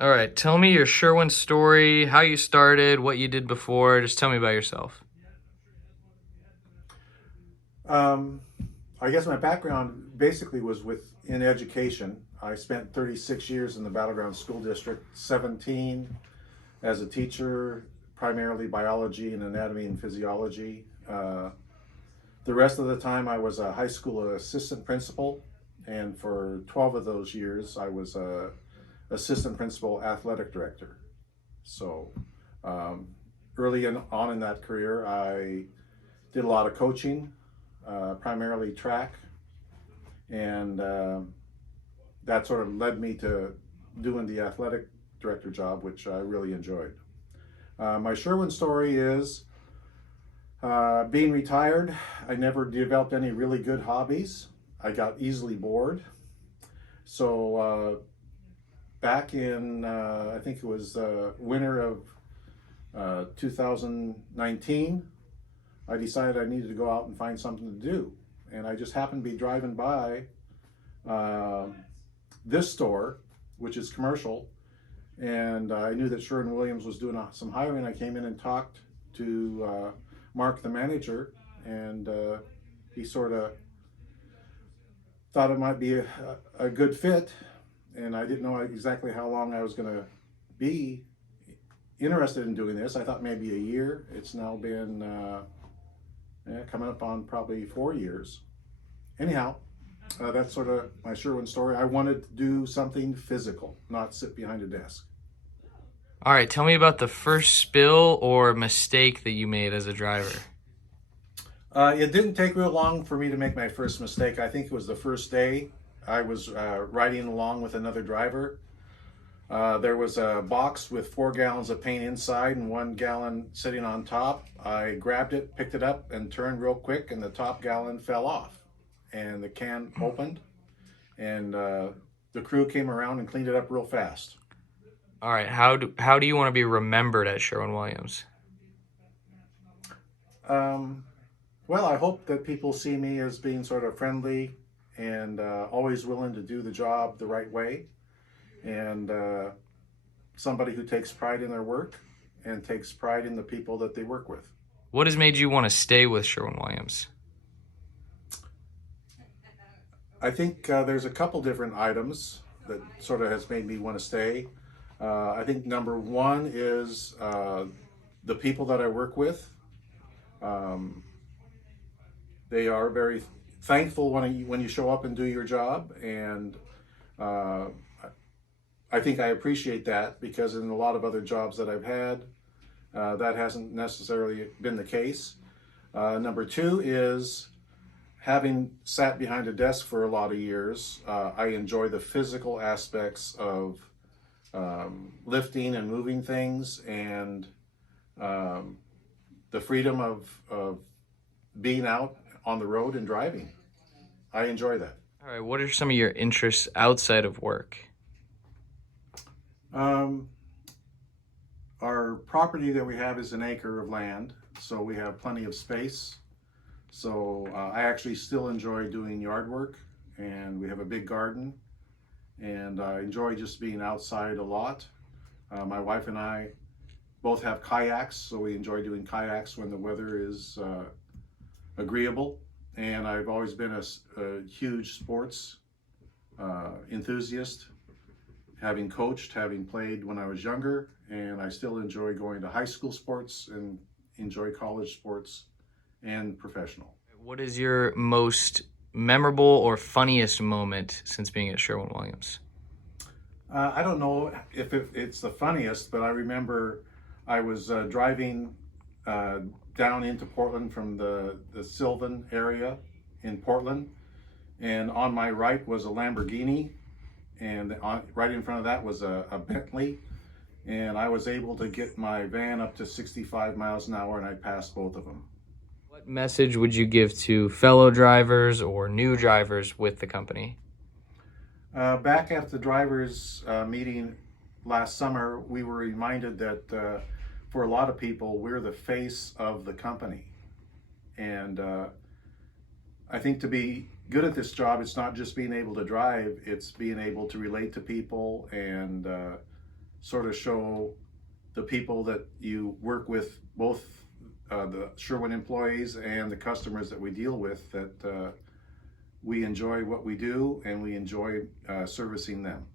All right, tell me your Sherwin story, how you started, what you did before. Just tell me about yourself. Um, I guess my background basically was in education. I spent 36 years in the Battleground School District, 17 as a teacher, primarily biology and anatomy and physiology. The rest of the time, I was a high school assistant principal, and for 12 of those years, I was a assistant principal athletic director. So um, on in that career, I did a lot of coaching, primarily track, and that sort of led me to doing the athletic director job, which I really enjoyed. My Sherwin story is being retired. I never developed any really good hobbies. I got easily bored. So back in, I think it was winter of 2019, I decided I needed to go out and find something to do. And I just happened to be driving by uh, this store, which is commercial, and I knew that Sherwin-Williams was doing some hiring. I came in and talked to Mark, the manager, and he sort of thought it might be a good fit. And I didn't know exactly how long I was going to be interested in doing this. I thought maybe a year. It's now been coming up on probably 4 years. Anyhow, that's sort of my Sherwin story. I wanted to do something physical, not sit behind a desk. All right, tell me about the first spill or mistake that you made as a driver. It didn't take real long for me to make my first mistake. I think it was the first day I was riding along with another driver. There was a box with 4 gallons of paint inside and 1 gallon sitting on top. I grabbed it, picked it up, and turned real quick, and the top gallon fell off. And the can opened, and the crew came around and cleaned it up real fast. All right, how do you want to be remembered at Sherwin-Williams? Um, well, I hope that people see me as being sort of friendly and always willing to do the job the right way, and somebody who takes pride in their work and takes pride in the people that they work with. What has made you want to stay with Sherwin-Williams? I think there's a couple different items that sort of has made me want to stay. I think number one is the people that I work with. Um, they are very thankful when you show up and do your job, and uh, I think I appreciate that because in a lot of other jobs that I've had, that hasn't necessarily been the case. Number two is having sat behind a desk for a lot of years, I enjoy the physical aspects of lifting and moving things and um, the freedom of being out on the road and driving. I enjoy that. All right, what are some of your interests outside of work? Um, our property that we have is an acre of land, so we have plenty of space. So I actually still enjoy doing yard work, and we have a big garden, and I enjoy just being outside a lot. My wife and I both have kayaks, so we enjoy doing kayaks when the weather is agreeable. And I've always been a huge sports enthusiast, having coached, having played when I was younger, and I still enjoy going to high school sports and enjoy college sports and professional. What is your most memorable or funniest moment since being at Sherwin-Williams? I don't know if it's the funniest, but I remember I was driving uh, down into Portland from the Sylvan area in Portland, and on my right was a Lamborghini, and right in front of that was a Bentley, and I was able to get my van up to 65 miles an hour, and I passed both of them. What message would you give to fellow drivers or new drivers with the company? Back at the drivers' meeting last summer, we were reminded that for a lot of people, we're the face of the company. And I think to be good at this job, it's not just being able to drive, it's being able to relate to people and sort of show the people that you work with, both the Sherwin employees and the customers that we deal with, that we enjoy what we do and we enjoy servicing them.